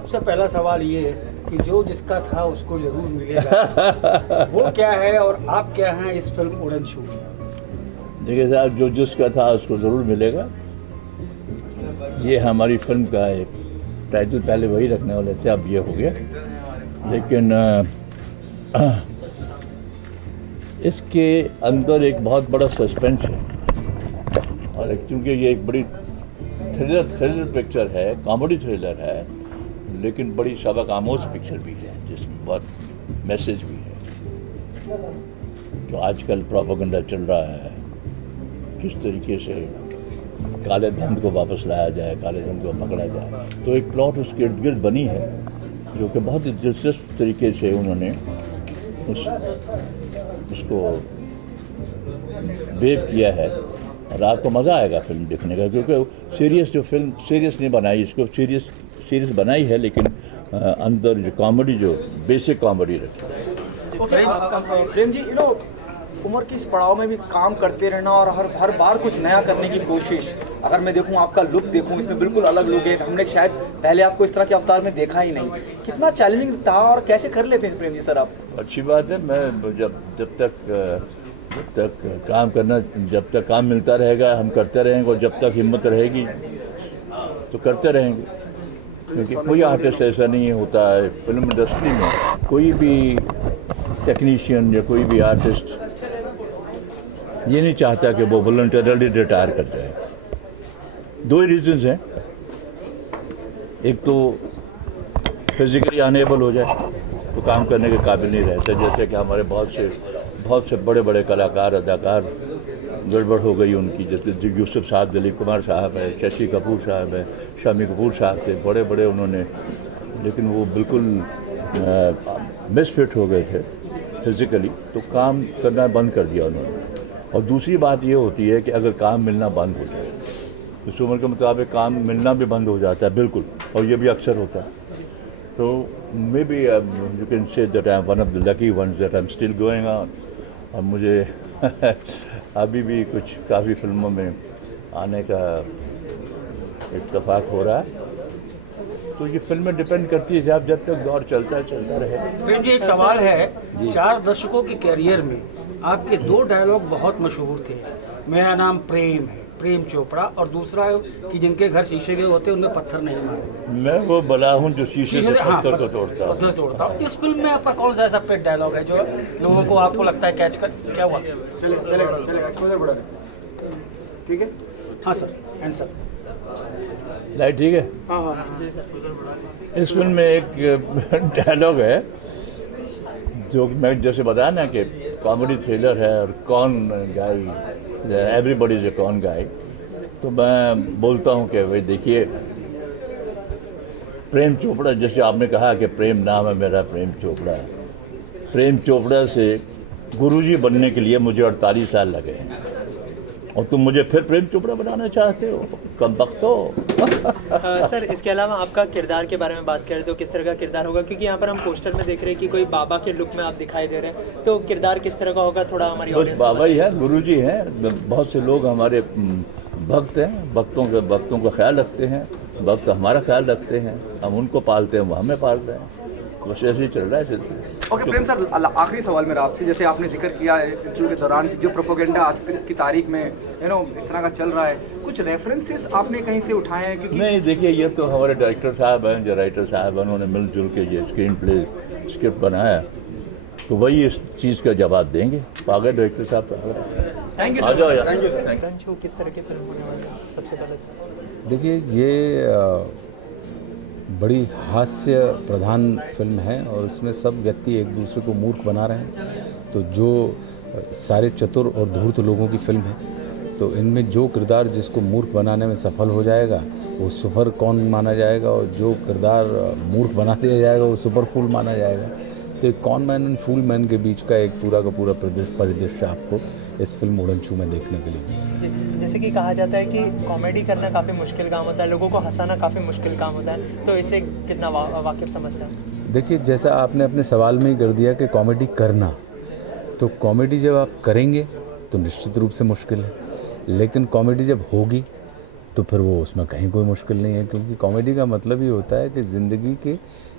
सबसे पहला सवाल ये है कि जो जिसका था उसको जरूर मिलेगा, वो क्या है और आप क्या हैं इस फिल्म उड़न छू में? देखिए साहब, जो जिसका था उसको ज़रूर मिलेगा। ये हमारी फिल्म का एक टाइटल पहले वही रखने वाले थे, अब ये हो गया। लेकिन इसके अंदर एक बहुत बड़ा सस्पेंस है, और क्योंकि ये एक बड़ी थ्रिलर पिक्चर है, कॉमेडी थ्रिलर है, लेकिन बड़ी सबक आमोज पिक्चर भी है, जिसमें बहुत मैसेज भी है। जो आजकल प्रोपेगेंडा चल रहा है, किस तरीके से काले धन को वापस लाया जाए, काले धन को पकड़ा जाए, तो एक प्लॉट उसके इर्द गिर्द बनी है, जो कि बहुत ही दिलचस्प तरीके से उन्होंने उसको वेव किया है। और आपको मज़ा आएगा फिल्म देखने का, क्योंकि सीरियस जो फिल्म सीरियस नहीं बनाई, इसको सीरियस बनाई है, लेकिन अंदर जो कॉमेडी, जो बेसिक कॉमेडी रखी। प्रेम जी, उम्र के इस पड़ाव में भी काम करते रहना और हर बार कुछ नया करने की कोशिश, अगर मैं देखूं आपका लुक देखूं, इसमें बिल्कुल अलग लुक है। हमने शायद पहले आपको इस तरह के अवतार में देखा ही नहीं। कितना चैलेंजिंग था और कैसे कर लेते हैं प्रेम जी सर आप? अच्छी बात है। मैं जब तक काम करना, जब तक काम मिलता रहेगा हम करते रहेंगे, और जब तक हिम्मत रहेगी तो करते रहेंगे, क्योंकि कोई आर्टिस्ट ऐसा नहीं होता है फिल्म इंडस्ट्री में, कोई भी टेक्नीशियन या कोई भी आर्टिस्ट ये नहीं चाहता कि वो वॉलंटरली रिटायर कर जाए। दो ही रीजंस हैं, एक तो फिजिकली अनेबल हो जाए तो काम करने के काबिल नहीं रहता, जैसे कि हमारे बहुत से बड़े बड़े कलाकार, अदाकार गड़बड़ हो गई उनकी, जैसे यूसुफ साहब, दिलीप कुमार साहब है, शशि कपूर साहब है, शम्मी कपूर साहब थे, बड़े बड़े उन्होंने, लेकिन वो बिल्कुल मिसफिट हो गए थे फिज़िकली, तो काम करना बंद कर दिया उन्होंने। और दूसरी बात ये होती है कि अगर काम मिलना बंद हो जाए, इस उम्र के मुताबिक काम मिलना भी बंद हो जाता है बिल्कुल, और ये भी अक्सर होता है। तो may be you can say that I am one of the lucky ones that I am still going on. और मुझे अभी भी कुछ काफ़ी फिल्मों में आने का इत्तेफाक हो रहा है, तो ये फिल्में डिपेंड करती है, जब तक दौर चलता रहे। प्रेम जी, एक सवाल है, 4 दशकों के कैरियर में आपके 2 डायलॉग बहुत मशहूर थे। मेरा नाम प्रेम है, प्रेम चोपड़ा, और दूसरा कि जिनके घर शीशे के होते हैं उनमें पत्थर नहीं मारते। मैं वो बला हूँ जो शीशे से पत्थर को तोड़ता हूँ। इस फिल्म में आपका कौन सा ऐसा पेट डायलॉग है जो लोगों को आपको लगता है कैच कर? क्या हुआ? चलेगा ठीक है। हाँ सर, आंसर लाइट ठीक है। इस फिल्म में एक डायलॉग है जो मैं जैसे बताया ना कि कॉमेडी थ्रिलर है, और कौन गाय, एवरीबॉडी इज ए कौन गाय, तो मैं बोलता हूँ कि भाई देखिए, प्रेम चोपड़ा, जैसे आपने कहा कि प्रेम नाम है मेरा, प्रेम चोपड़ा है। प्रेम चोपड़ा से गुरुजी बनने के लिए मुझे 48 साल लगे हैं, और तुम मुझे फिर प्रेम चोपड़ा बनाना चाहते हो, कम वक्त हो। सर, इसके अलावा आपका किरदार के बारे में बात करें तो किस तरह का किरदार होगा, क्योंकि यहाँ पर हम पोस्टर में देख रहे हैं कि कोई बाबा के लुक में आप दिखाई दे रहे हैं, तो किरदार किस तरह का होगा, थोड़ा हमारी बस बाबा ही है, गुरुजी हैं। बहुत से लोग हमारे भक्त हैं, भक्तों का ख्याल रखते हैं, भक्त हमारा ख्याल रखते हैं, हम उनको पालते हैं, वो हमें पालते हैं, बस ऐसे ही चल रहा है सिलसिला। ओके प्रेम सर, आखिरी सवाल मेरा आपसे, जैसे आपने जिक्र किया है इंटरव्यू के दौरान जो प्रोपेगेंडा आज की तारीख में इस तरह का चल रहा है, कुछ रेफरेंसेस आपने कहीं से उठाए हैं? क्योंकि नहीं, देखिए, ये तो हमारे डायरेक्टर साहब हैं, जो राइटर साहब हैं, उन्होंने मिलजुल के ये स्क्रीन प्ले स्क्रिप्ट बनाया, तो वही इस चीज़ का जवाब देंगे। पागल डायरेक्टर साहब, thank you sir. Thank you sir. किस तरह की फिल्म होने वाली है? सबसे पहले देखिए, ये बड़ी हास्य प्रधान फिल्म है, और उसमें सब व्यक्ति एक दूसरे को मूर्ख बना रहे हैं, तो जो सारे चतुर और धूर्त लोगों की फिल्म है, तो इनमें जो किरदार जिसको मूर्ख बनाने में सफल हो जाएगा वो सुपर कौन माना जाएगा, और जो किरदार मूर्ख बना दिया जाएगा वो सुपर फूल माना जाएगा। तो एक con man and fool man के बीच का एक पूरा का पूरा परिदृश्य आपको इस फिल्म उड़न छू में देखने के लिए। जैसे कि कहा जाता है कि कॉमेडी करना काफ़ी मुश्किल काम होता है, लोगों को हंसाना काफ़ी मुश्किल काम होता है, तो इसे कितना वाकिफ समझते हैं? देखिए, जैसा आपने अपने सवाल में ही कर दिया कि कॉमेडी करना, तो कॉमेडी जब आप करेंगे तो निश्चित रूप से मुश्किल है, लेकिन कॉमेडी जब होगी तो फिर वो उसमें कहीं कोई मुश्किल नहीं है, क्योंकि कॉमेडी का मतलब ही होता है कि ज़िंदगी के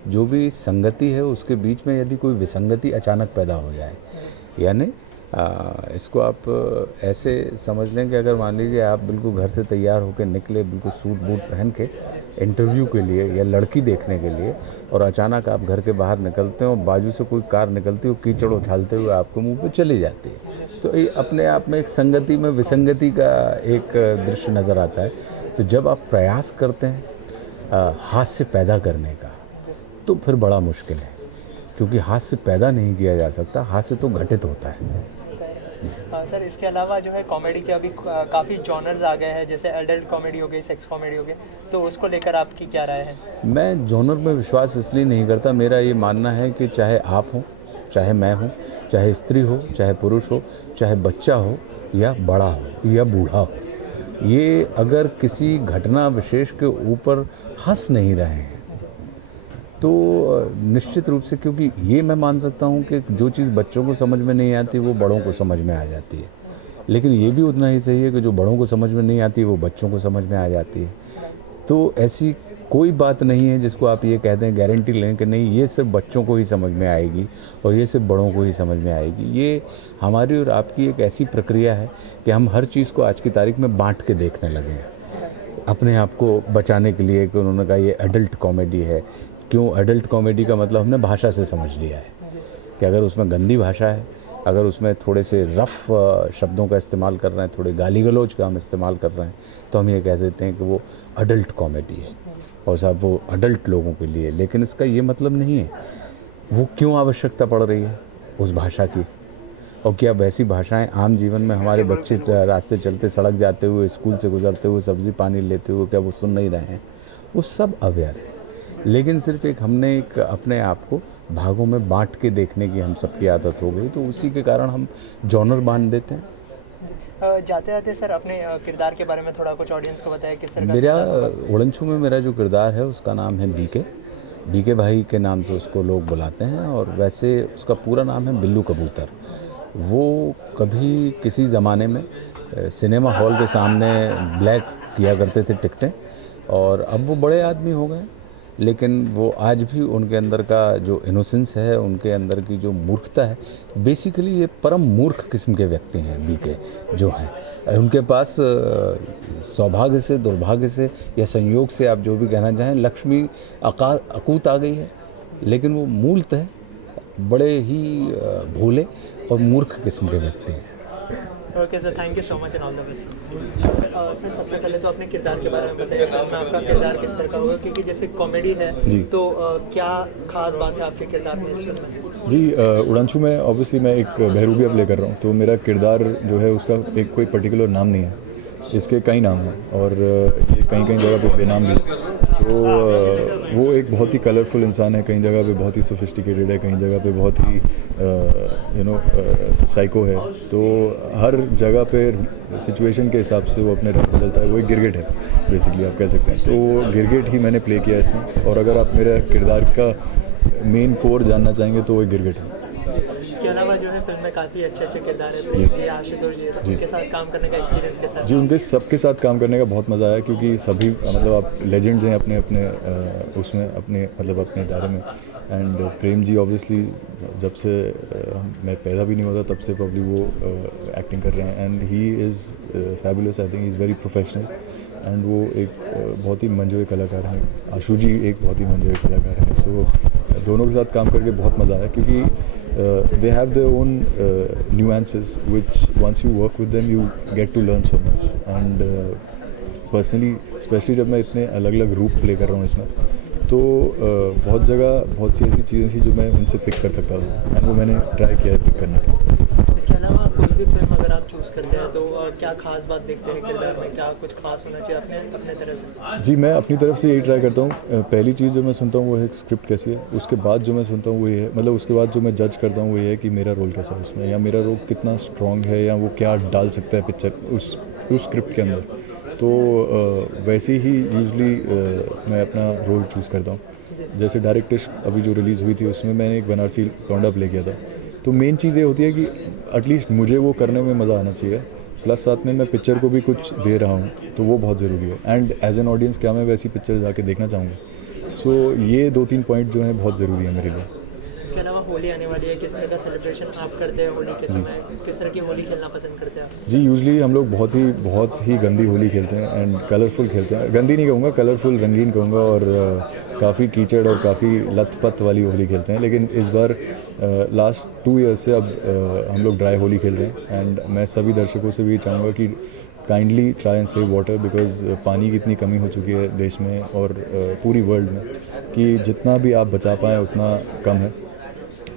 जो भी संगति है उसके बीच में यदि कोई विसंगति अचानक पैदा हो जाए, यानी इसको आप ऐसे समझ लें कि अगर मान लीजिए आप बिल्कुल घर से तैयार होकर निकले, बिल्कुल सूट बूट पहन के इंटरव्यू के लिए या लड़की देखने के लिए, और अचानक आप घर के बाहर निकलते हैं और बाजू से कोई कार निकलती है, कीचड़ उछालते हुए आपके मुंह पे चली जाती है, तो ये अपने आप में एक संगति में विसंगति का एक दृश्य नज़र आता है। तो जब आप प्रयास करते हैं हास्य पैदा करने का, तो फिर बड़ा मुश्किल है, क्योंकि हास्य पैदा नहीं किया जा सकता, हास्य तो घटित होता है। सर इसके अलावा जो है कॉमेडी के अभी काफ़ी जॉनर्स आ गए हैं, जैसे एडल्ट कॉमेडी हो गई, सेक्स कॉमेडी हो गई, तो उसको लेकर आपकी क्या राय है? मैं जॉनर में विश्वास इसलिए नहीं करता, मेरा ये मानना है कि चाहे आप हों, चाहे मैं हूँ, चाहे स्त्री हो, चाहे पुरुष हो, चाहे बच्चा हो या बड़ा हो या बूढ़ा हो, ये अगर किसी घटना विशेष के ऊपर हंस नहीं रहे हैं तो निश्चित रूप से, क्योंकि ये मैं मान सकता हूँ कि जो चीज़ बच्चों को समझ में नहीं आती वो बड़ों को समझ में आ जाती है, लेकिन ये भी उतना ही सही है कि जो बड़ों को समझ में नहीं आती वो बच्चों को समझ में आ जाती है। तो ऐसी कोई बात नहीं है जिसको आप ये कह दें, गारंटी लें कि नहीं ये सिर्फ बच्चों को ही समझ में आएगी और ये सिर्फ बड़ों को ही समझ में आएगी। ये हमारी और आपकी एक ऐसी प्रक्रिया है कि हम हर चीज़ को आज की तारीख में बांट के देखने लगे हैं अपने आप को बचाने के लिए, कि उन्होंने कहा ये एडल्ट कॉमेडी है। क्यों एडल्ट कॉमेडी का मतलब हमने भाषा से समझ लिया है कि अगर उसमें गंदी भाषा है, अगर उसमें थोड़े से रफ़ शब्दों का इस्तेमाल कर रहे हैं, थोड़े गाली गलौज का हम इस्तेमाल कर रहे हैं, तो हम ये कह देते हैं कि वो अडल्ट कॉमेडी है और साहब वो अडल्ट लोगों के लिए। लेकिन इसका ये मतलब नहीं है। वो क्यों आवश्यकता पड़ रही है उस भाषा की, और क्या वैसी भाषाएं आम जीवन में हमारे बच्चे रास्ते चलते, सड़क जाते हुए, स्कूल से गुजरते हुए, सब्ज़ी पानी लेते हुए, क्या वो सुन नहीं रहे हैं? वो सब अवेयर है, लेकिन सिर्फ एक हमने एक अपने आप को भागों में बांट के देखने की हम सबकी आदत हो गई, तो उसी के कारण हम जॉनर बांध देते हैं। जाते जाते सर अपने किरदार के बारे में थोड़ा कुछ ऑडियंस को बताया, किस तरह का मेरा उड़नछू में मेरा जो किरदार है उसका नाम है बीके भाई के नाम से उसको लोग बुलाते हैं, और वैसे उसका पूरा नाम है बिल्लू कबूतर। वो कभी किसी ज़माने में सिनेमा हॉल के सामने ब्लैक किया करते थे टिकटें, और अब वो बड़े आदमी हो गए, लेकिन वो आज भी उनके अंदर का जो इनोसेंस है, उनके अंदर की जो मूर्खता है, बेसिकली ये परम मूर्ख किस्म के व्यक्ति हैं बीके जो हैं। उनके पास सौभाग्य से, दुर्भाग्य से या संयोग से, आप जो भी कहना चाहें, लक्ष्मी अकूत आ गई है, लेकिन वो मूलतः बड़े ही भोले और मूर्ख किस्म के व्यक्ति हैं। Okay sir, thank you so much and all the best. Sir सबसे पहले तो अपने किरदार के बारे में बताइए, मैं आपका किरदार किस तरह का होगा, क्योंकि जैसे कॉमेडी है तो क्या खास बात है आपके किरदार में इस फिल्म में? जी, उड़नछू में ऑब्वियसली मैं एक बहरूपी प्ले कर रहा हूँ, तो मेरा किरदार जो है उसका एक कोई पर्टिकुलर नाम नहीं है, इसके कई नाम हैं और ये कहीं कहीं जगह पे बेनाम भी है। तो वो एक बहुत ही कलरफुल इंसान है, कहीं जगह पे बहुत ही सोफिस्टिकेटेड है, कहीं जगह पे बहुत ही साइको है। तो हर जगह पे सिचुएशन के हिसाब से वो अपने रंग बदलता है। वो एक गिरगिट है बेसिकली, आप कह सकते हैं। तो गिरगिट ही मैंने प्ले किया इसमें, और अगर आप मेरा किरदार का मेन कोर जानना चाहेंगे तो वो गिरगिट है। इसके अलावा जो है फिल्म में काफ़ी अच्छे किरदार है, आशुतोष जी, उनके साथ काम करने का एक्सपीरियंस कैसा है? जी, उनके सबके साथ काम करने का बहुत मज़ा आया, क्योंकि सभी मतलब आप लेजेंड्स हैं अपने अपने उसमें, अपने मतलब अपने दायरे में। एंड प्रेम जी ऑब्वियसली जब से मैं पैदा भी नहीं होता तब से प्रॉब्ली वो एक्टिंग कर रहे हैं, and he is fabulous. I think he is very professional, and वो एक बहुत ही मंजूर कलाकार हैं। आशु जी एक बहुत ही मंजूर कलाकार हैं। सो दोनों के साथ काम करके बहुत मज़ा आया, क्योंकि they have their own nuances which once you work with them you get to learn so much. And personally especially जब मैं इतने अलग अलग रूप प्ले कर रहा हूँ इसमें, तो बहुत जगह बहुत सी ऐसी चीज़ें थी जो मैं उनसे पिक कर सकता था, एंड वो मैंने ट्राई किया है पिक करने की। इसके अलावा कोई भी फिल्म अगर आप चूज़ करते हैं तो क्या खास बात देखते हैं किरदार में, क्या कुछ खास होना चाहिए अपने तरह से? जी, मैं अपनी तरफ से यही ट्राई करता हूँ। पहली चीज़ जो मैं सुनता हूँ वो है स्क्रिप्ट कैसी है, उसके बाद जो मैं सुनता हूँ वो ये है, मतलब उसके बाद जो मैं जज करता हूँ वो ये है कि मेरा रोल कैसा है उसमें, या मेरा रोल कितना स्ट्रॉन्ग है, या वो क्या डाल सकता है पिक्चर उस स्क्रिप्ट के अंदर। तो वैसे ही यूजली मैं अपना रोल चूज़ करता हूँ। जैसे डायरेक्ट इश्क अभी जो रिलीज़ हुई थी उसमें मैंने एक बनारसी लौंडा प्ले किया था। तो मेन चीज़ ये होती है कि एटलीस्ट मुझे वो करने में मज़ा आना चाहिए, प्लस साथ में मैं पिक्चर को भी कुछ दे रहा हूँ, तो वो बहुत ज़रूरी है। एंड एज एन ऑडियंस क्या मैं वैसी पिक्चर जाके देखना चाहूँगा। सो ये 2-3 पॉइंट जो हैं बहुत ज़रूरी है मेरे लिए। इसके अलावा होली आने वाली है, किस तरह का सेलिब्रेशन आप करते हैं होली के समय, किस तरह की होली खेलना पसंद करते हैं आप? जी, यूजली हम लोग बहुत ही गंदी होली खेलते हैं एंड कलरफुल खेलते हैं। गंदी नहीं कहूँगा, कलरफुल, रंगीन कहूँगा। और काफ़ी कीचड़ और काफ़ी लथपथ वाली होली खेलते हैं। लेकिन इस बार लास्ट 2 ईयर्स से अब हम लोग ड्राई होली खेल रहे हैं। एंड मैं सभी दर्शकों से भी चाहूँगा कि kindly try and save water, because पानी की इतनी कमी हो चुकी है देश में और पूरी वर्ल्ड में कि जितना भी आप बचा पाएँ उतना कम है।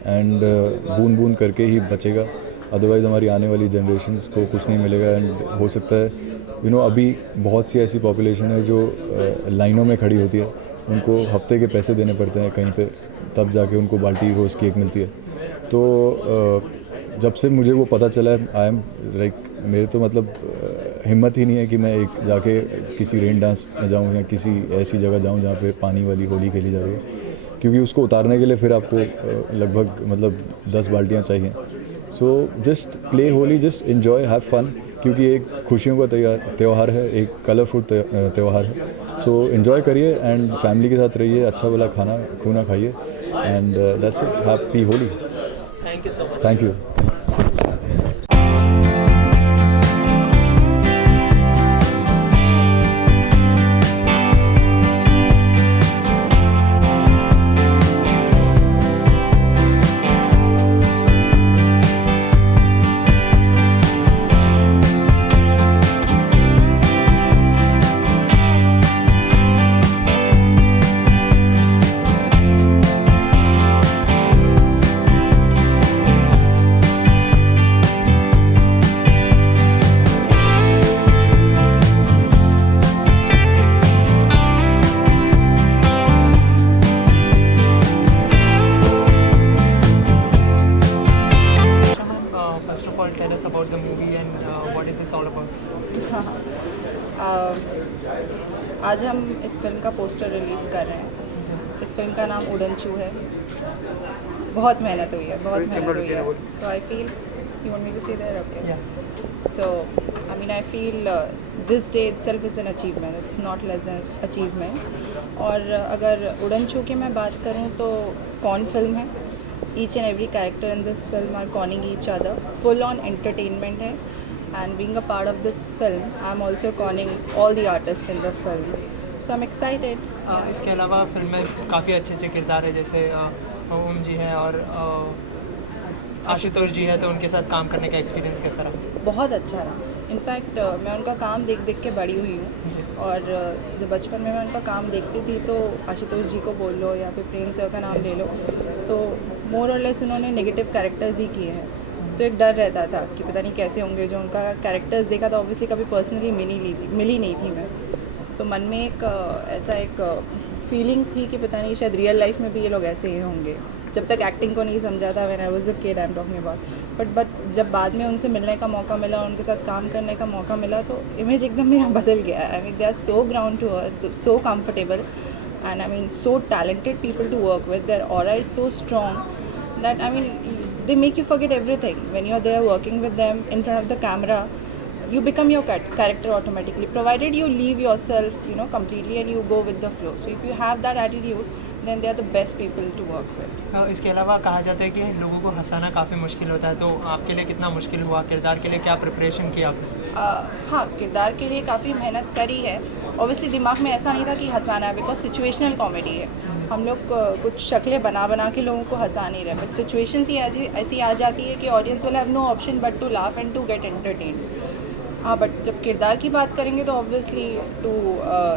एंड बूंद बूंद करके ही बचेगा, अदरवाइज़ हमारी आने वाली जनरेशन्स को कुछ नहीं मिलेगा। एंड हो सकता है अभी बहुत सी ऐसी पॉपुलेशन है जो लाइनों में खड़ी होती है, उनको हफ्ते के पैसे देने पड़ते हैं कहीं पे, तब जाके उनको बाल्टी रोज़ की एक मिलती है। तो जब से मुझे वो पता चला है, आई एम लाइक, मेरे तो मतलब हिम्मत ही नहीं है कि मैं एक जाके किसी रेन डांस में जाऊँ या किसी ऐसी जगह जाऊँ जहाँ पे पानी वाली होली खेली जा रही है, क्योंकि उसको उतारने के लिए फिर आपको लगभग मतलब 10 बाल्टियाँ चाहिए। So just play Holi, just enjoy, have fun, क्योंकि एक खुशियों का त्यौहार है, एक कलरफुल त्यौहार है। सो इन्जॉय करिए एंड फैमिली के साथ रहिए, अच्छा वाला खाना खूना खाइए and that's it. Happy Holi. Thank you so much. Thank you. First of all, tell us about the movie and what is this all about? आज हम इस फिल्म का पोस्टर रिलीज़ कर रहे हैं। इस फिल्म का नाम उड़नचू है। बहुत मेहनत हुई है, बहुत मेहनत हुई है। तो I feel, you want me to say that? Okay. So, I mean, I feel this day itself is an achievement. It's not less than achievement. और अगर उड़नचू की मैं बात करूँ तो कौन फिल्म है। Each and every character in this film are conning each other. Full on entertainment है. And being a part of this film, I'm also conning all the artists in the film. So I'm excited. इसके अलावा film में काफ़ी अच्छे अच्छे किरदार है, जैसे ओम जी हैं और आशुतोष जी है, तो उनके साथ काम करने का एक्सपीरियंस कैसा रहा? बहुत अच्छा रहा। इनफैक्ट मैं उनका काम देख देख के बड़ी हुई हूँ। और जब बचपन में मैं उनका काम देखती थी तो आशुतोष जी को बोल लो या फिर प्रेम सर का नाम ले लो, तो मोर और लेस उन्होंने नेगेटिव कैरेक्टर्स ही किए हैं। तो एक डर रहता था कि पता नहीं कैसे होंगे। जो उनका कैरेक्टर्स देखा था, ऑब्वियसली कभी पर्सनली मिली नहीं थी मैं, तो मन में एक ऐसा एक फीलिंग थी कि पता नहीं शायद रियल लाइफ में भी ये लोग ऐसे ही होंगे। जब तक एक्टिंग को नहीं समझा था, when I was a kid, I am talking about. But जब बाद में उनसे मिलने का मौका मिला, उनके साथ काम करने का मौका मिला, तो इमेज एकदम मेरा बदल गया। I mean, they are so ground to earth, so comfortable, and I mean so talented people to work with. Their aura is so strong that I mean they make you forget everything when you're there working with them in front of the camera. You become your character automatically, provided you leave yourself completely and you go with the flow. So if you have that attitude, then they are the best people to work with. इसके अलावा कहा जाता है कि लोगों को हंसाना काफ़ी मुश्किल होता है, तो आपके लिए कितना मुश्किल हुआ? किरदार के लिए क्या प्रिपरेशन की आपने? हाँ, किरदार के लिए काफ़ी मेहनत करी है। ऑब्वियसली दिमाग में ऐसा नहीं था कि हंसाना है, बिकॉज सिचुएशनल कॉमेडी है। हम लोग कुछ शक्लें बना के लोगों को हंसा नहीं रहे, बट सिचुएशंस ही ऐसी आ जाती है कि audience will have no option but to laugh and to get entertained. हाँ, बट जब किरदार की बात करेंगे तो obviously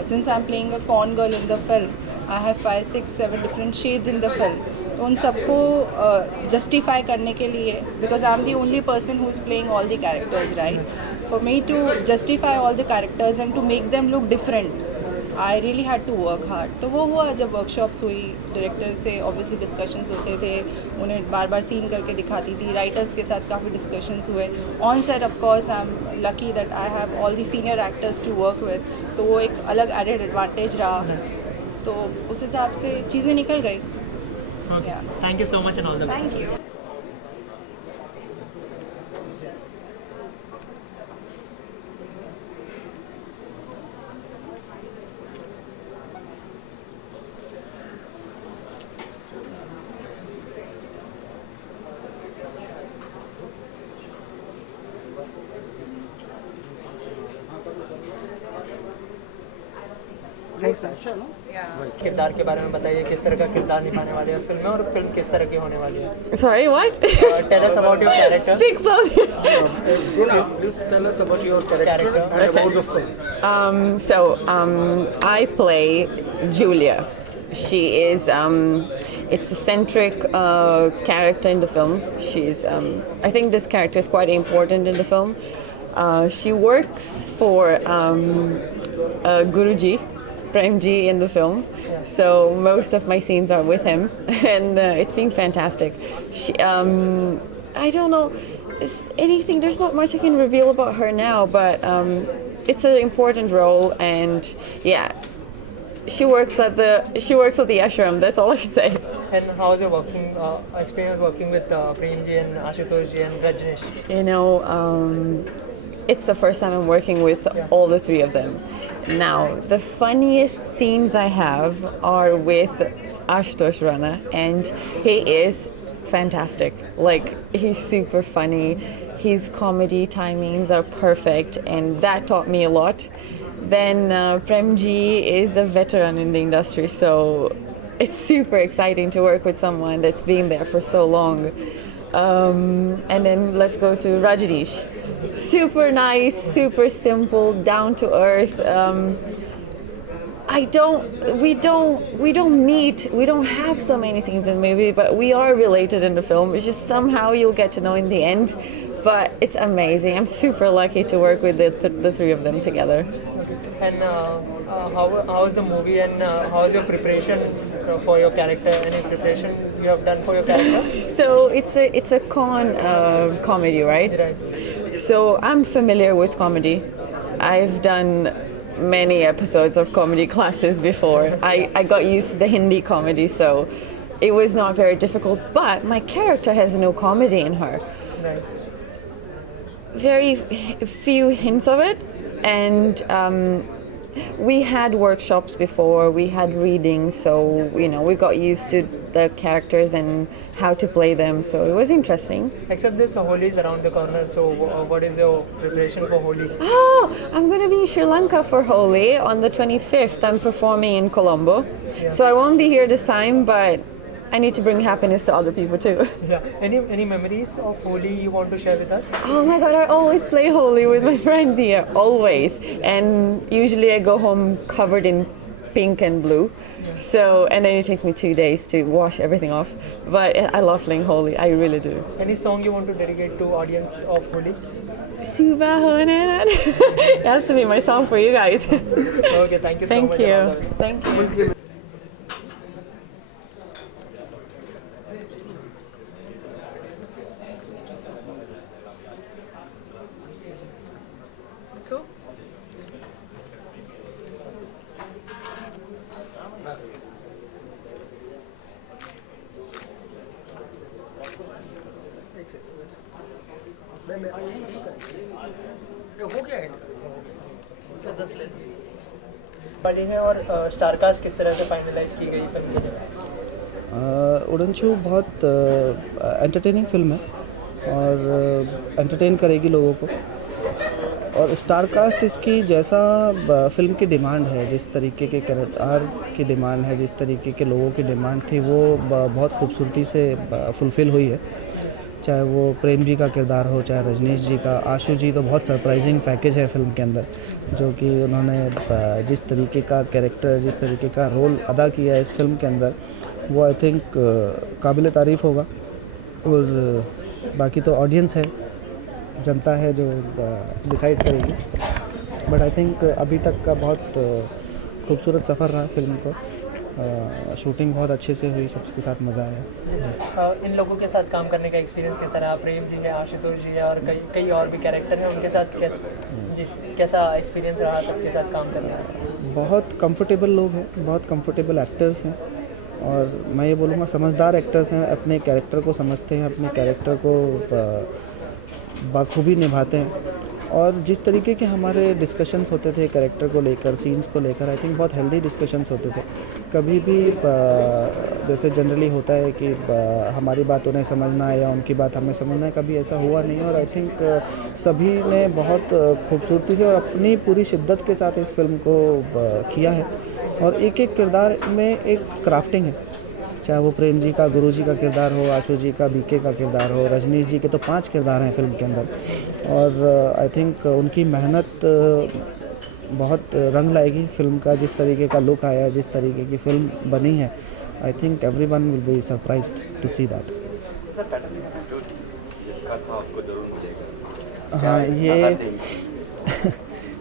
since I am playing a con girl in the film, I have 5, 6, 7 different shades in the film. तो उन सबको जस्टिफाई करने के लिए, because I am the only person who is playing all the characters, right, for me to justify all the characters and to make them look different, I really had to work hard. तो वो हुआ जब workshops हुई, director से obviously discussions होते थे, उन्हें बार बार scene करके दिखाती थी, राइटर्स के साथ काफ़ी डिस्कशंस हुए। On set of course I am lucky that I have all the senior actors to work with, तो वो एक अलग एडेड एडवांटेज रहा। तो उस हिसाब से चीज़ें निकल गई। Thank you so much and all the best. Thank you. किरदार के बारे में बताइए, किस तरह का किरदार निभाने वाले हैं फिल्म में और फिल्म किस तरह की होने वाली है? Sorry, what? Tell us about your character. Speak slowly. Please tell us about your character and about the film. I play Julia. She is it's a centric character in the film. She's I think this character is quite important in the film. She works for Guruji, Premji in the film. So most of my scenes are with him, and it's been fantastic. She, I don't know anything. There's not much I can reveal about her now, but it's an important role, and yeah, she works at the ashram. That's all I can say. And how is your working experience working with Premji and Ashutosh ji and Rajneesh? You know, it's the first time I'm working with all the three of them. Now, the funniest scenes I have are with Ashutosh Rana, and he is fantastic. Like, he's super funny. His comedy timings are perfect, and that taught me a lot. Then Premji is a veteran in the industry, so it's super exciting to work with someone that's been there for so long. And then let's go to Rajneesh. Super nice, super simple, down to earth. We don't meet, we don't have so many scenes in the movie, but we are related in the film. It's just somehow you'll get to know in the end. But it's amazing. I'm super lucky to work with the three of them together. And how is the movie, and how is your preparation for your character? Any preparation you have done for your character? So it's a comedy, right? Right. So I'm familiar with comedy. I've done many episodes of comedy classes before. I got used to the Hindi comedy, so it was not very difficult. But my character has no comedy in her. Right. Very few hints of it, and we had workshops before, we had readings, so you know, we got used to the characters and how to play them, so it was interesting. Except this, Holi is around the corner, so what is your preparation for Holi? Oh, I'm going to be in Sri Lanka for Holi on the 25th. I'm performing in Colombo, so I won't be here this time, but I need to bring happiness to other people too. Yeah. Any memories of Holi you want to share with us? Oh my god, I always play Holi with my friends here, always. And usually I go home covered in pink and blue. So, and then it takes me 2 days to wash everything off. But I love playing Holi, I really do. Any song you want to dedicate to audience of Holi? Subahonanan. It has to be my song for you guys. Okay, thank you so Thank much. you. Thank you. हो गया है वाली है, और star cast किस तरह से finalise की गई फिल्म के लिए? उड़न छू बहुत एंटरटेनिंग फिल्म है और एंटरटेन करेगी लोगों को, और स्टारकास्ट इसकी जैसा फिल्म की डिमांड है, जिस तरीके के किरदार की डिमांड है, जिस तरीके के लोगों की डिमांड थी, वो बहुत खूबसूरती से फुलफ़िल हुई है। चाहे वो प्रेम जी का किरदार हो, चाहे रजनीश जी का, आशु जी तो बहुत सरप्राइजिंग पैकेज है फिल्म के अंदर, जो कि उन्होंने जिस तरीके का कैरेक्टर, जिस तरीके का रोल अदा किया है इस फिल्म के अंदर, वो आई थिंक काबिल तारीफ़ होगा। और बाकी तो ऑडियंस है, जनता है जो डिसाइड करेगी। बट आई थिंक अभी तक का बहुत खूबसूरत सफ़र रहा फिल्म को। शूटिंग बहुत अच्छे से हुई, सबके साथ मज़ा आया। इन लोगों के साथ काम करने का एक्सपीरियंस कैसा रहा? प्रेम जी है, आशुतोष जी है, और कई और भी कैरेक्टर हैं, उनके साथ कैसा एक्सपीरियंस रहा सबके साथ काम करने का? बहुत कंफर्टेबल लोग हैं, बहुत कंफर्टेबल एक्टर्स हैं, और मैं ये बोलूँगा समझदार एक्टर्स हैं, अपने कैरेक्टर को समझते हैं, अपने कैरेक्टर को बाखूबी निभाते हैं। और जिस तरीके के हमारे डिस्कशंस होते थे कैरेक्टर को लेकर, सीन्स को लेकर, आई थिंक बहुत हेल्दी डिस्कशंस होते थे। कभी भी जैसे जनरली होता है कि हमारी बात उन्हें समझना है या उनकी बात हमें समझना है, कभी ऐसा हुआ नहीं है। और आई थिंक सभी ने बहुत खूबसूरती से और अपनी पूरी शिद्दत के साथ इस फिल्म को किया है। और एक एक किरदार में एक क्राफ्टिंग है, चाहे वो प्रेम जी का गुरु जी का किरदार हो, आशु जी का बीके का किरदार हो, रजनीश जी के तो 5 किरदार हैं फिल्म के अंदर। और आई थिंक उनकी मेहनत बहुत रंग लाएगी फिल्म का, जिस तरीके का लुक आया, जिस तरीके की फिल्म बनी है। I think everyone will be surprised to see that. हाँ, ये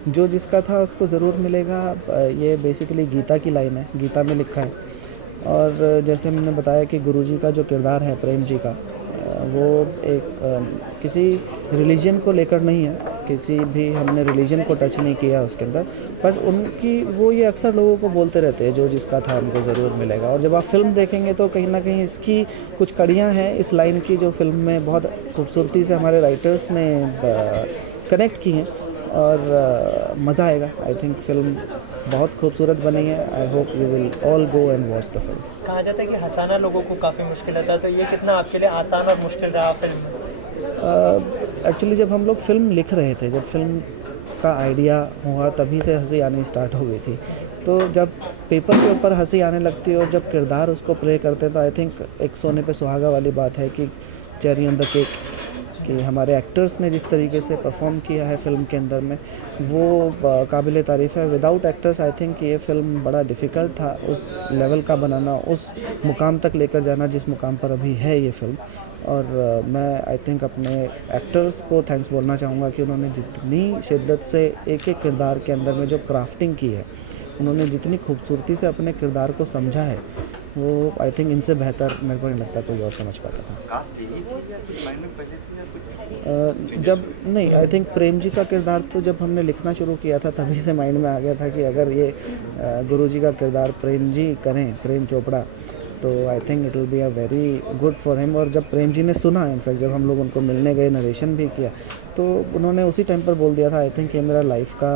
जो जिसका था उसको ज़रूर मिलेगा। ये बेसिकली गीता की लाइन है, गीता में लिखा है। और जैसे मैंने बताया कि गुरुजी का जो किरदार है प्रेम जी का, वो एक किसी रिलीजन को लेकर नहीं है, किसी भी हमने रिलीजन को टच नहीं किया उसके अंदर, बट उनकी वो ये अक्सर लोगों को बोलते रहते हैं जो जिसका था उनको ज़रूर मिलेगा। और जब आप फिल्म देखेंगे तो कहीं ना कहीं इसकी कुछ कड़ियाँ हैं इस लाइन की, जो फिल्म में बहुत खूबसूरती से हमारे राइटर्स ने कनेक्ट की हैं और मज़ा आएगा। आई थिंक फिल्म बहुत खूबसूरत बनी है। I hope you will all go and watch the film. कहा जाता है कि हंसाना लोगों को काफ़ी मुश्किल होता है, तो ये कितना आपके लिए आसान और मुश्किल रहा फिल्म में? एक्चुअली जब हम लोग फिल्म लिख रहे थे, जब फिल्म का आइडिया हुआ तभी से हंसी आनी स्टार्ट हो गई थी। तो जब पेपर के ऊपर हंसी आने लगती है और जब किरदार उसको प्ले करते हैं तो आई थिंक एक सोने पे सुहागा वाली बात है कि चेरी ऑन द केक, कि हमारे एक्टर्स ने जिस तरीके से परफॉर्म किया है फिल्म के अंदर में, वो काबिल तारीफ़ है। विदाउट एक्टर्स आई थिंक ये फिल्म बड़ा डिफ़िकल्ट था उस लेवल का बनाना, उस मुकाम तक लेकर जाना जिस मुकाम पर अभी है ये फिल्म। और मैं आई थिंक अपने एक्टर्स को थैंक्स बोलना चाहूँगा कि उन्होंने जितनी शिद्दत से एक एक किरदार के अंदर में जो क्राफ्टिंग की है, उन्होंने जितनी खूबसूरती से अपने किरदार को समझा है, वो आई थिंक इनसे बेहतर मेरे को नहीं लगता कोई और समझ पाता था। जब नहीं, आई थिंक प्रेम जी का किरदार तो जब हमने लिखना शुरू किया था तभी से माइंड में आ गया था कि अगर ये गुरु जी का किरदार प्रेम जी करें, प्रेम चोपड़ा, तो I think it will be a very good for him. और जब प्रेम जी ने सुना, इनफैक्ट जब हम लोग उनको मिलने गए, नरेशन भी किया, तो उन्होंने उसी टाइम पर बोल दिया था आई थिंक ये मेरा लाइफ का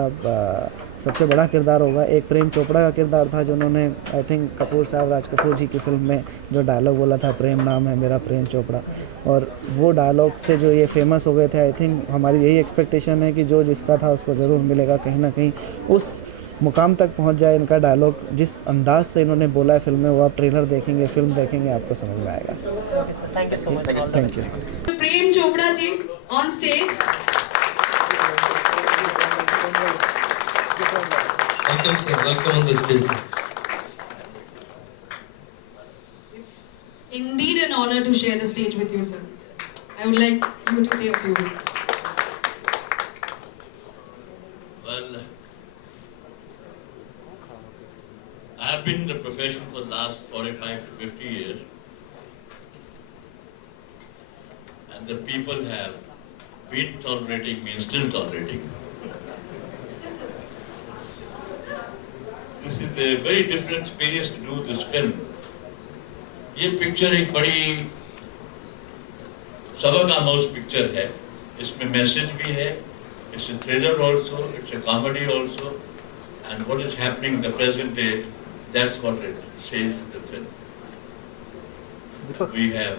सबसे बड़ा किरदार होगा। एक प्रेम चोपड़ा का किरदार था जो उन्होंने आई थिंक कपूर साहब, राज कपूर जी की फिल्म में जो डायलॉग बोला था, प्रेम नाम है मेरा प्रेम चोपड़ा, और वो डायलॉग से जो ये फेमस हो गए थे। आई थिंक हमारी यही एक्सपेक्टेशन है कि जो जिसका था उसको ज़रूर मिलेगा, कहीं ना कहीं उस मुकाम तक पहुंच जाए। इनका डायलॉग जिस अंदाज से इन्होंने बोला है फिल्म में, वो आप ट्रेलर देखेंगे, फिल्म देखेंगे, आपको समझ में आएगा। Thank you so much. Thank you. Prem Chopra ji on stage. Welcome sir, welcome on the stage. It's indeed an honor to share the stage with you, sir. I would like you to say a few words. Well, I have been in the profession for the last 45 to 50 years, and the people have been tolerating me and still tolerating me. This is a very different experience to do this film. ये picture एक बड़ी सबक आमोज picture है। इसमें message भी है, it's a thriller also, it's a comedy also, and what is happening in the present day, that's what it says in the film. We have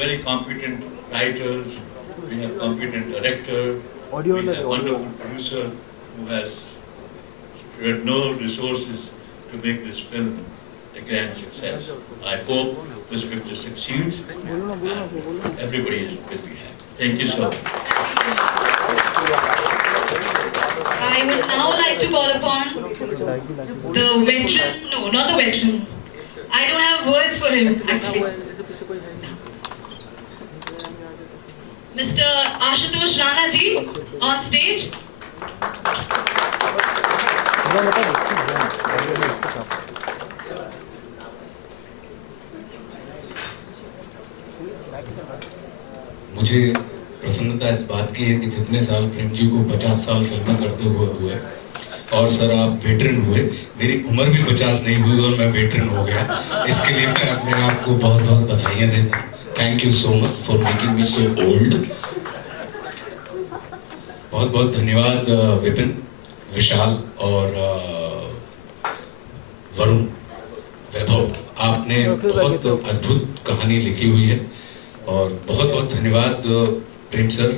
very competent writers, we have competent director, we have wonderful producer who had no resources to make this film a grand success. I hope this picture succeeds and everybody will be happy. Thank you so much. I would now like to call upon the veteran, no, not the veteran. I don't have words for him actually. Mr. Ashutosh Rana ji on stage. मुझे प्रसन्नता इस बात की है कि जितने साल प्रेम जी को 50 साल फिल्में करते हुए और सर आप वेटरन हुए, मेरी उम्र भी 50 नहीं हुई और मैं वेटरन हो गया। इसके लिए मैं अपने आप को बहुत बहुत बधाइयाँ देता हूँ। Thank you so much for making me so old. बहुत बहुत धन्यवाद विपिन, विशाल और वरुण, वैभव, आपने बहुत अद्भुत कहानी लिखी हुई है। और बहुत बहुत धन्यवाद प्रेम सर,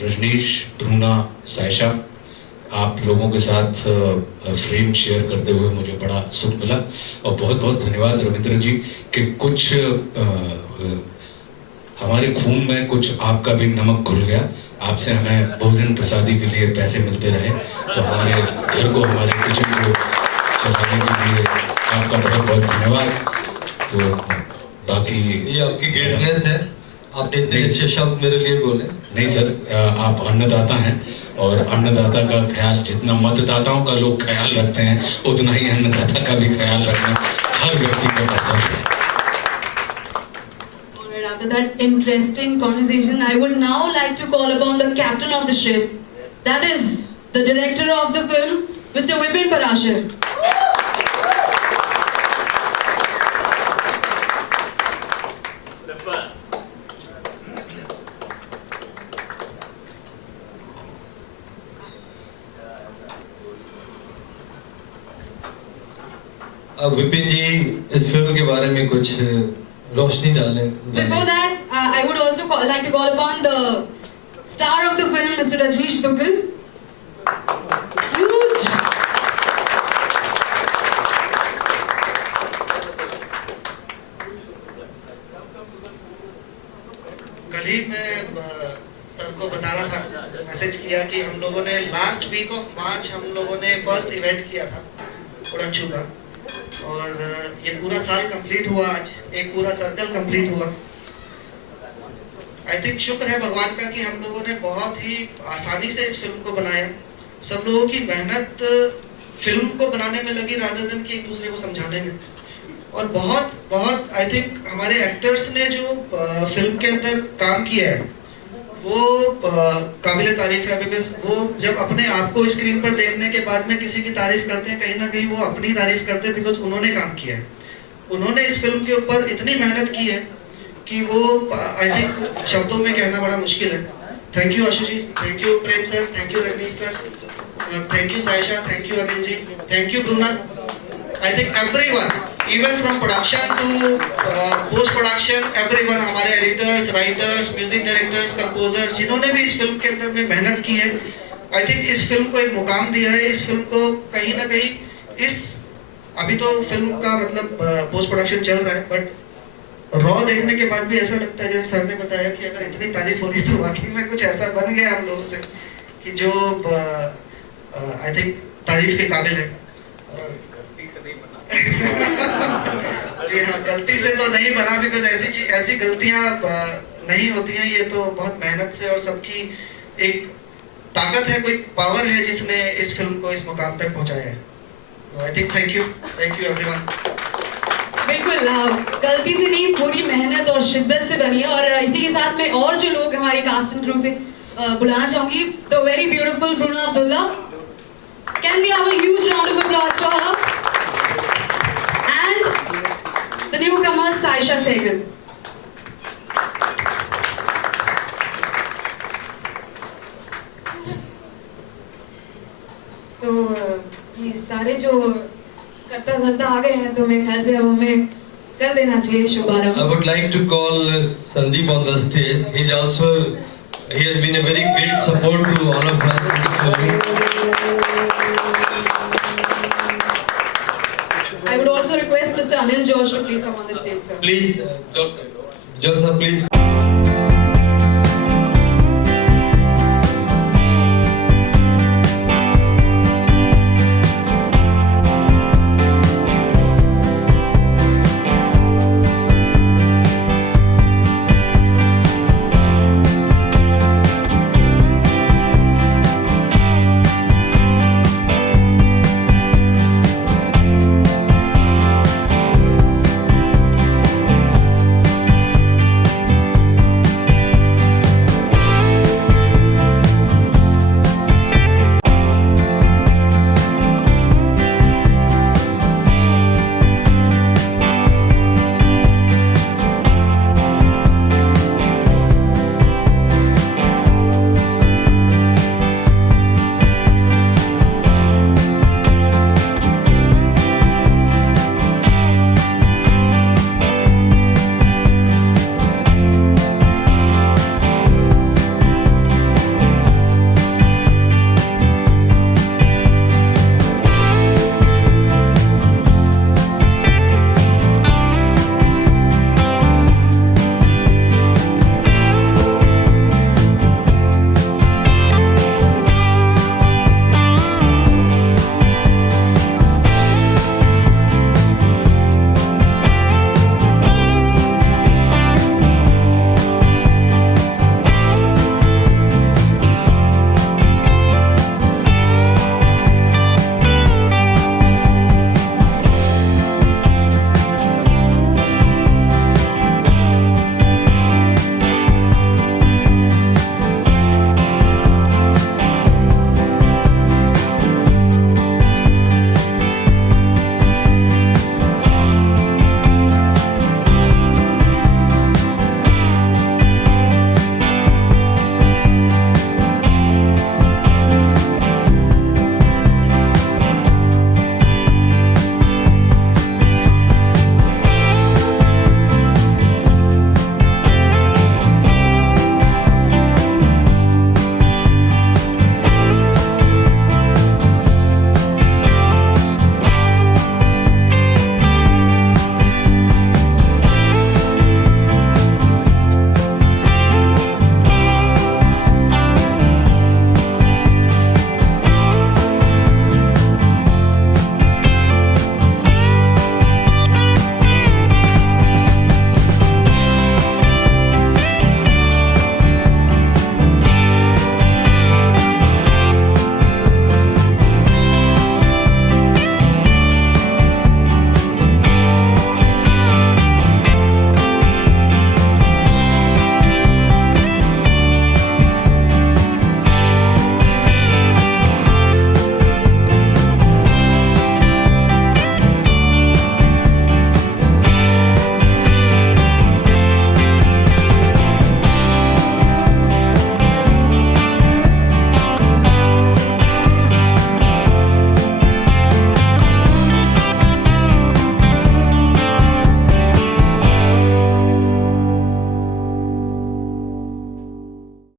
रजनीश, ध्रुना, सायशा आप लोगों के साथ फ्रेम शेयर करते हुए मुझे बड़ा सुख मिला। और बहुत बहुत धन्यवाद रविंद्र जी कि कुछ हमारे खून में कुछ आपका भी नमक घुल गया। आपसे हमें भोजन प्रसादी के लिए पैसे मिलते रहे, तो हमारे घर को, हमारे किचन को चलाने के लिए आपका बहुत बहुत धन्यवाद। तो बाकी ये आपकी ग्रेटनेस है, आपने इतने अच्छे शब्द मेरे लिए बोले। नहीं सर, आप अन्नदाता हैं और अन्नदाता का ख्याल जितना मतदाताओं का लोग ख्याल रखते हैं उतना ही अन्नदाता का भी ख्याल रखना हर व्यक्ति का कर्तव्य है। After that interesting conversation, I would now like to call upon the captain of the ship, that is the director of the film, Mr. Vipin Parashar. अब विपिन जी इस फिल्म के बारे में कुछ रोशनी डालें। Before that, I would also like to call upon the star of the film, Mr. Rajnish Duggal. Huge. कल ही मैं sir को बता रहा था, मैसेज किया कि हम लोगों ने लास्ट वीक ऑफ मार्च हम लोगों ने फर्स्ट इवेंट किया था उड़नछू का, और ये पूरा साल कंप्लीट हुआ, आज एक पूरा सर्कल कंप्लीट हुआ। आई थिंक शुक्र है भगवान का कि हम लोगों ने बहुत ही आसानी से इस फिल्म को बनाया। सब लोगों की मेहनत फिल्म को बनाने में लगी रादर देन कि एक दूसरे को समझाने में। और बहुत बहुत आई थिंक हमारे एक्टर्स ने जो फिल्म के अंदर काम किया है वो काबिल तारीफ है, बिकॉज वो जब अपने आप को स्क्रीन पर देखने के बाद में किसी की तारीफ करते हैं, कहीं ना कहीं वो अपनी तारीफ करते हैं, बिकॉज उन्होंने काम किया है। उन्होंने इस फिल्म के ऊपर इतनी मेहनत की है कि वो आई थिंक शब्दों में कहना बड़ा मुश्किल है। Thank you Ashu ji, thank you Prem sir, thank you Rajneesh sir, thank you Saisha, thank you Anil ji, thank you Bruna. I think everyone, even from production to post production, everyone, हमारे editors, writers, music directors, composers, जिन्होंने भी इस फिल्म के अंदर में मेहनत की है, आई थिंक इस फिल्म को एक मुकाम दिया है। इस फिल्म को कहीं ना कहीं अभी तो फिल्म का मतलब पोस्ट प्रोडक्शन चल रहा है, बट रॉ देखने के बाद भी ऐसा लगता है जैसे सर ने बताया कि अगर इतनी तारीफ होगी तो वाकई में कुछ ऐसा बन गया हम लोगों से कि जो आई थिंक तारीफ के काबिल है। जी हाँ, गलती से तो नहीं बना, बिकॉज ऐसी गलतियां नहीं होती हैं। ये तो बहुत मेहनत से और सबकी एक ताकत है, कोई पावर है जिसने इस फिल्म को इस मुकाम तक पहुंचाया है। I think thank you everyone. बिल्कुल, गलती से नहीं, पूरी मेहनत और शिद्दत से बनी है। और इसी के साथ में और जो लोग हमारे कास्ट एंड क्रू से बुलाना चाहूंगी, तो very beautiful Bruna Abdullah, can we have a huge round of applause for her, and the newcomer Sayesha Saigal. तो ये सारे जो करता धरता आ गए हैं, तो मेरे ख्याल से अब हमें कर देना चाहिए शुभारंभ। I would like to call Sandeep on the stage. He has been a very great support to all of us in this movie. I would also request Mr. Anil Josh to please come on the stage, sir. Please, Josh sir, please.